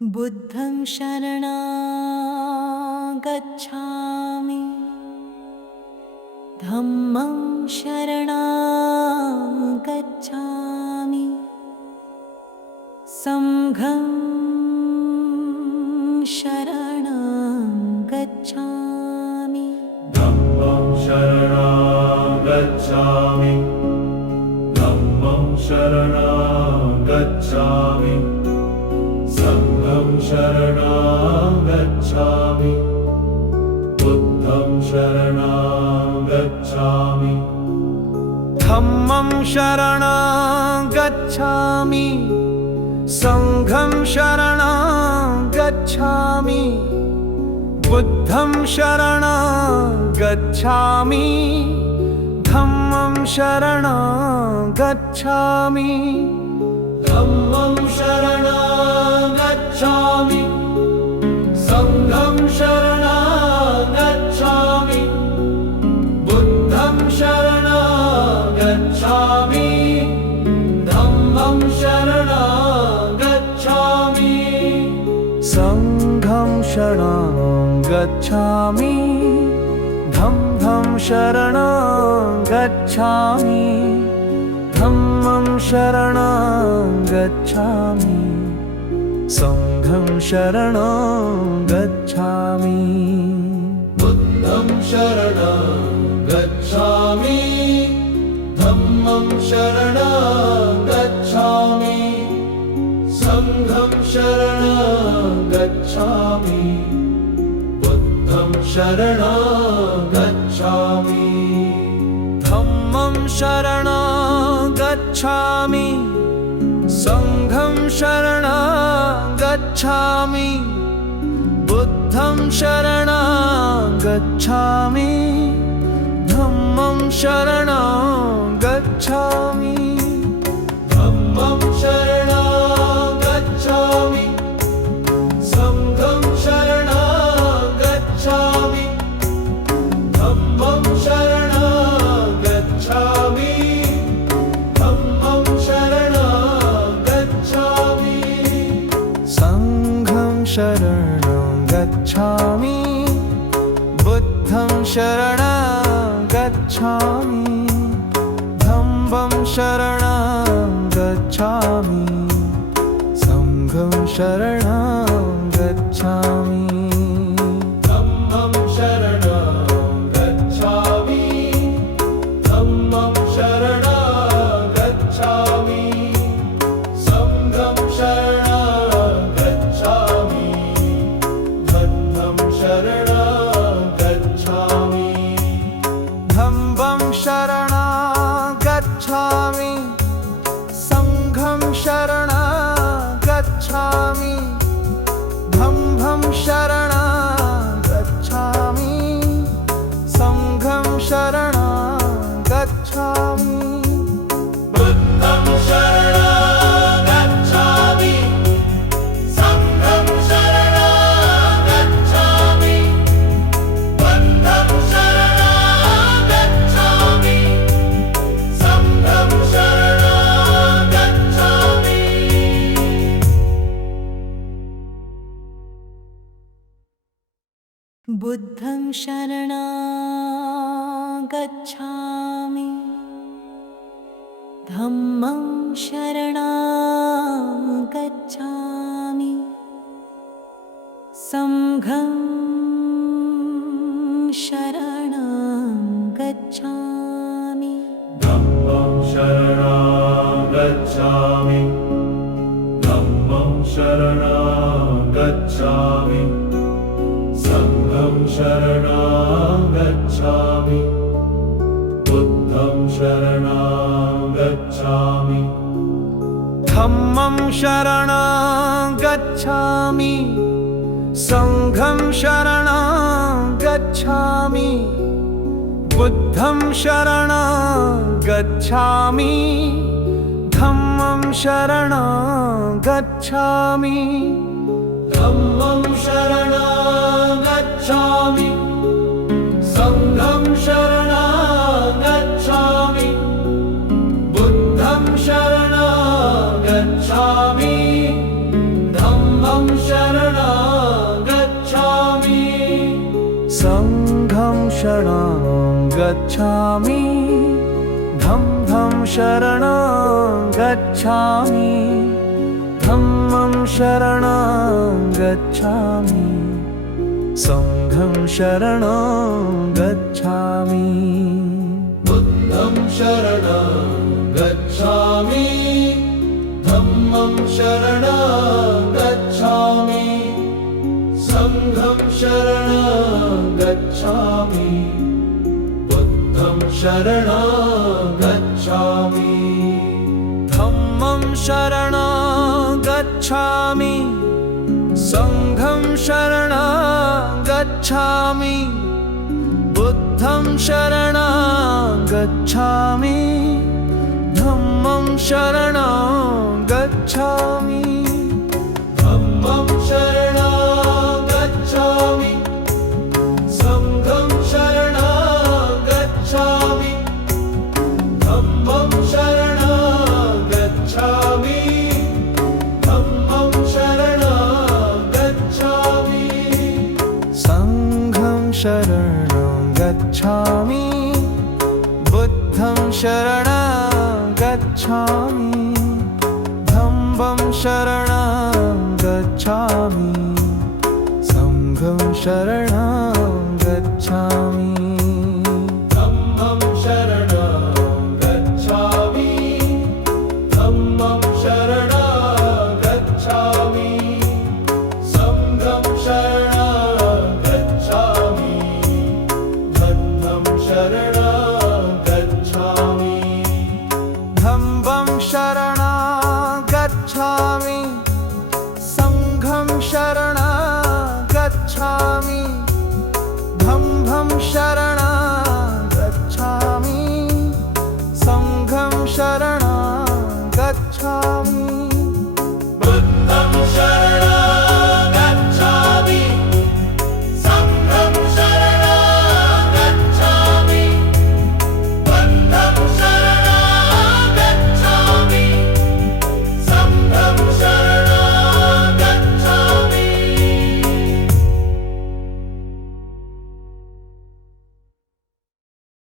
बुद्धं शरणं गच्छामि, धम्मं शरणं गच्छामि, संघं शरणं गच्छामि। धम्मं शरणं गच्छामि, धम्मं शरणं गच्छामि, संघं शरणं गच्छामि, बुद्धं शरणं गच्छामि। धम्मं शरणं गच्छामि, संघं शरणं गच्छामि, बुद्धं शरणं गच्छामि, धम्मं शरणं गच्छामि। धम्मं शरणं गच्छामि, संघं शरणं गच्छामि, बुद्धं शरणं गच्छामि, धम्मं शरणं गच्छामि। संघं शरणं गच्छामि, धम्मं शरणं गच्छामि, धम्मं शरणं गच्छामि, संघं शरणं गच्छामि। बुद्धं शरणं गच्छामि, धम्मं शरणं गच्छामि, संघं शरणं गच्छामि, बुद्धं शरणं गच्छामि। धम्मं शरणं गच्छामि, संघं शरणं गच्छामि, बुद्धं शरणं गच्छामि, धम्मं शरणं गच्छामि। धम्मं शरणं गच्छामि, संघं शरणं गच्छामि, धम्मं शरणं गच्छामि, धम्मं शरणं गच्छामि। संघं शरणं गच्छामि, बुद्धं शरणं गच्छामि, धम्मं शरणं गच्छामि, संघं शरणं गच्छामि। धम्मं शरणं गच्छामि, धम्मं शरणं गच्छामि, संघं शरणं गच्छामि, बुद्धं शरणं गच्छामि। धम्मं शरणं गच्छामि, संघं शरणं गच्छामि, धम्मं शरणं गच्छामि, संघं शरणं गच्छामि। बुद्धं शरणं गच्छामि, संघं शरणं गच्छामि, बुद्धं शरणं गच्छामि, संघं शरणं गच्छामि। बुद्धं शरणं गच्छामि, धम्मं शरणं गच्छामि, संघं शरणं गच्छामि। धम्मं शरणं गच्छामि, धम्मं शरणं गच्छामि, संघं शरणं गच्छामि, बुद्धं शरणं गच्छामि। धम्मं शरणं गच्छामि, संघं शरणं गच्छामि, बुद्धं शरणं गच्छामि, धम्मं शरणं गच्छामि। धम्मं शरणं गच्छामि, संघं शरणं गच्छामि, बुद्धं शरणं गच्छामि, धम्मं शरणं गच्छामि धम्मं शरणं गच्छामि धम्मं शरणं गच्छामि संघं शरणं गच्छामि बुद्धं शरणं गच्छामि धम्मं शरणं गच्छामि संघं शरणं गच्छामि बुद्धं शरणं गच्छामि धम्मं शरणं गच्छामि संघं शरणं गच्छामि बुद्धं शरणं गच्छामि धम्मं शरणं गच्छामि धम्मं शरणं गच्छामि संघं शरणं गच्छामि धम्मं शरणं गच्छामि धम्मं शरणं गच्छामि संघं शरणं गच्छामि बुद्धं शरणं गच्छामि धम्मं शरणं गच्छामि संघं शरणं गच्छामि धम्मं शरणं गच्छामि धम्मं शरणं गच्छामि संघं शरणं गच्छामि बुद्धं शरणं गच्छामि धम्मं शरणं गच्छामि संघं शरणं गच्छामि धम्मं शरणं गच्छामि संघं शरणं